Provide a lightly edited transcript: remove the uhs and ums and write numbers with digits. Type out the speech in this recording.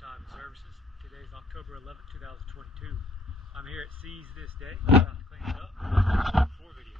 Diving Services. Today is October 11th, 2022. I'm here at Seas this day, about to clean it up. 4 video.